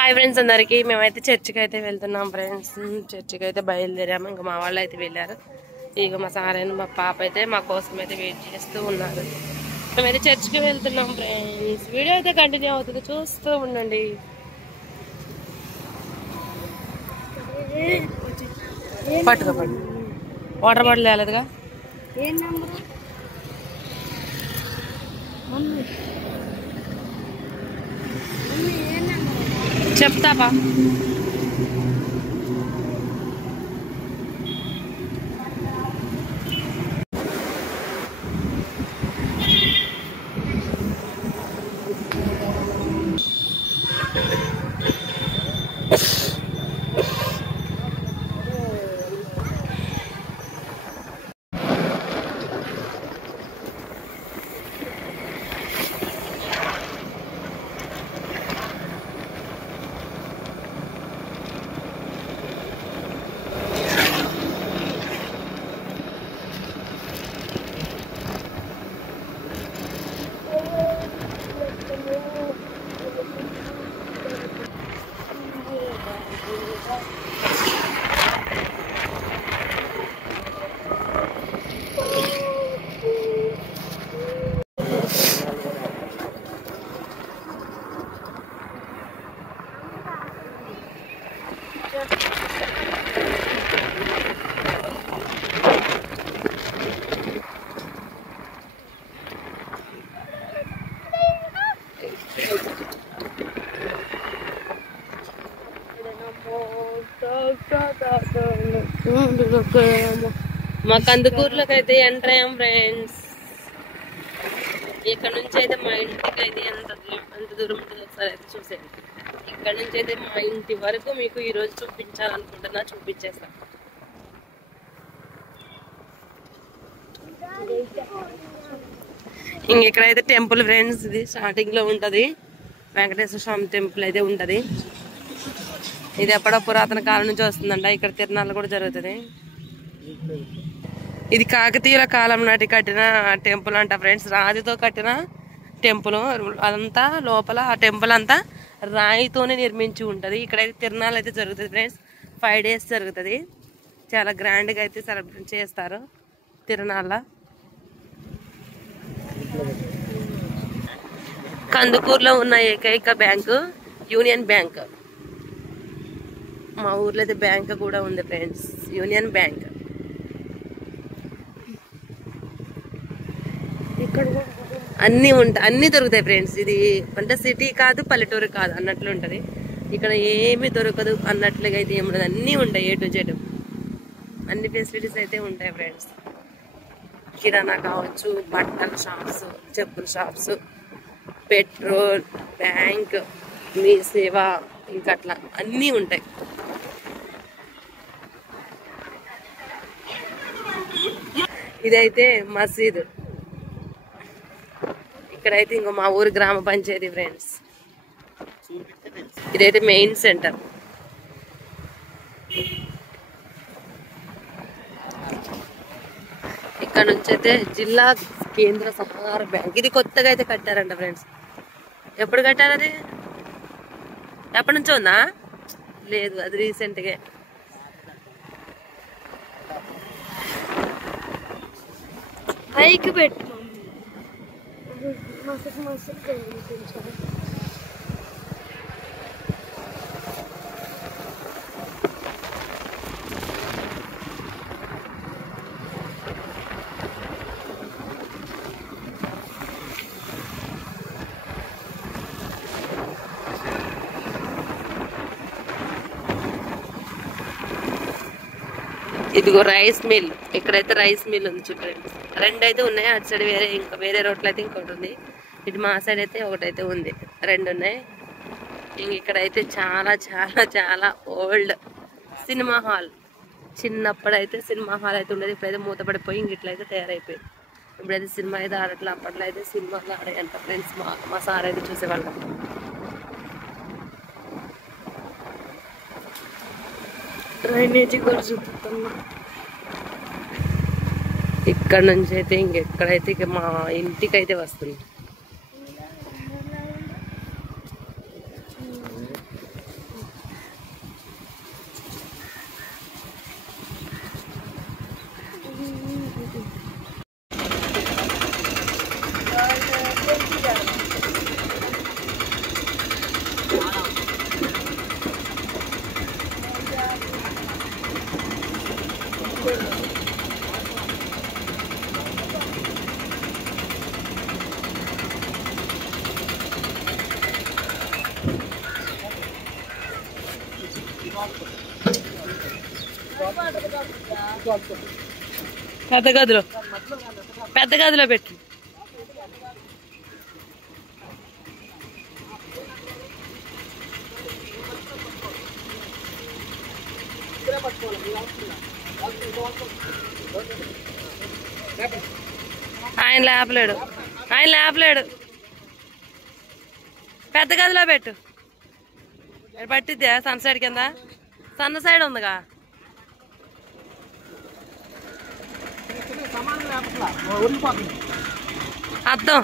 Hi friends అందరికి మేమైతే చర్చికి అయితే వెళ్తున్నాం ఫ్రెండ్స్. చర్చికి అయితే బయలుదేరాము. ఇంకా మా వాళ్ళు అయితే వెళ్ళారు. ఇక మా సార్ అయిన మా పాప అయితే మా కోసం అయితే వెయిట్ చేస్తూ ఉన్నారు. మేమైతే చర్చికి వెళ్తున్నాం ఫ్రెండ్స్. వీడియో అయితే కంటిన్యూ అవుతుంది, చూస్తూ ఉండండి. పట్టుకోపండి, వాటర్ బాటిల్ లేదుగా. చెప్తాపా. మా కందుకూరులోకి అయితే ఎంటర్ అయ్యాం ఫ్రెండ్స్. ఇక్కడ నుంచి అయితే మా ఇంటికి అయితే ఎంత దూరం ఉంటుందో ఒకసారి అయితే చూసేది. ఇక్కడ నుంచి అయితే మా ఇంటి వరకు మీకు ఈ రోజు చూపించాలనుకుంటున్నా, చూపించేస్తా. ఇంక ఇక్కడైతే టెంపుల్ ఫ్రెండ్స్, ఇది స్టార్టింగ్ లో ఉంటది. వెంకటేశ్వర స్వామి టెంపుల్ అయితే ఉంటది. ఇది ఎప్పుడో పురాతన కాలం నుంచి వస్తుందంట. ఇక్కడ తిరునాళ్ళు కూడా జరుగుతుంది. ఇది కాకతీయుల కాలం నాటి కట్టిన టెంపుల్ అంట ఫ్రెండ్స్. రాతితో కట్టిన టెంపుల్ అదంతా, లోపల ఆ టెంపుల్ అంతా రాయితోనే నిర్మించి ఉంటది. ఇక్కడైతే తిరునాళ్ళు అయితే జరుగుతుంది ఫ్రెండ్స్. 5 days జరుగుతుంది. చాలా గ్రాండ్ గా అయితే సెలబ్రేట్ చేస్తారు తిరునాళ్ళ. కందుకూరులో ఉన్న ఏకైక బ్యాంకు యూనియన్ బ్యాంక్. మా ఊర్లో అయితే బ్యాంక్ కూడా ఉంది ఫ్రెండ్స్, యూనియన్ బ్యాంక్. అన్ని దొరుకుతాయి ఫ్రెండ్స్. ఇది అంటే సిటీ కాదు, పల్లెటూరు కాదు అన్నట్లు ఉంటది. ఇక్కడ ఏమి దొరకదు అన్నట్లుగా అయితే ఏమి ఉండదు. అన్నీ ఉంటాయి, A to Z అన్ని ఫెసిలిటీస్ అయితే ఉంటాయి ఫ్రెండ్స్. కిరాణా కావచ్చు, బట్టల షాప్స్, చెప్పుల షాప్స్, పెట్రోల్, బ్యాంక్, మీ సేవ, ఇంకా అట్లా అన్నీ ఉంటాయి. ఇదైతే మసీదు. ఇక్కడైతే ఇంకో మా ఊరు గ్రామ పంచాయతీ ఫ్రెండ్స్. ఇదైతే మెయిన్ సెంటర్. ఇక్కడ నుంచి అయితే జిల్లా కేంద్ర సహకార బ్యాంక్. ఇది కొత్తగా అయితే కట్టారంట ఫ్రెండ్స్. ఎప్పుడు కట్టారు? అది ఎప్పటి నుంచో ఉందా? లేదు, అది రీసెంట్గా. పైకి పెట్టు. ఇదిగో రైస్ మిల్. ఇక్కడైతే రైస్ మిల్ ఉంది చూడండి. 2 అయితే ఉన్నాయి. అటు సైడ్ వేరే, ఇంకా వేరే రోడ్లు అయితే ఇంకోటి ఉంది. ఇటు మా సైడ్ అయితే ఒకటైతే ఉంది. 2 ఉన్నాయి. ఇంక ఇక్కడైతే చాలా చాలా చాలా ఓల్డ్ సినిమా హాల్. చిన్నప్పుడైతే సినిమా హాల్ అయితే ఉండేది. ఇప్పుడైతే మూతపడిపోయి ఇంక ఇట్లయితే తయారైపోయింది. ఇప్పుడైతే సినిమా అయితే ఆడట్లా. అప్పట్లో అయితే సినిమాలు ఆడాయంట ఫ్రెండ్స్. మా సార్ అయితే చూసేవాళ్ళం. డ్రైనేజీ కూడా చూపుతున్నా. ఇక్కడ నుంచి అయితే ఇంకెక్కడైతే ఇక మా ఇంటికైతే వస్తుంది. పెద్ద గదిలో పెట్టు. ఆయన లేపలేడు. పెద్ద గదిలో పెట్టు. పట్టిద్దా సన్ సైడ్ కింద? సన్న సైడ్ ఉందిగా. అర్థం